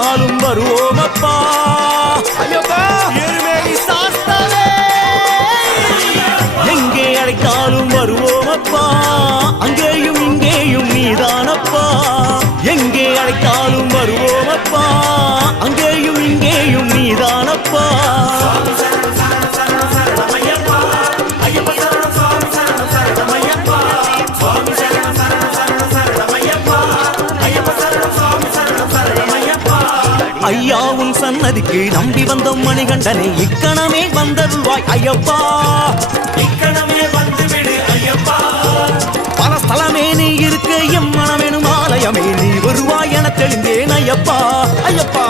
அழைத்தாலும் வருவோம் அப்பா ஐயப்பா எருமேலி சாஸ்தாவே எங்கே அழைத்தாலும் வருவோம் அப்பா அங்கேயும் இங்கேயும் நீதானப்பா எங்கே அழைத்தாலும் வருவோம் அப்பா அங்கேயும் இங்கேயும் நீதானப்பா ஐயாவும் சன்னதிக்கு நம்பி வந்த மணிகண்டனை இக்கணமே வந்தருள்வாய் ஐயப்பா இக்கணமே வந்துவிடு ஐயப்பா பல ஸ்தலமே நீ இருக்க எம் மனமெனும் ஆலயமே நீ வருவாய் என தெளிந்தேன் ஐயப்பா ஐயப்பா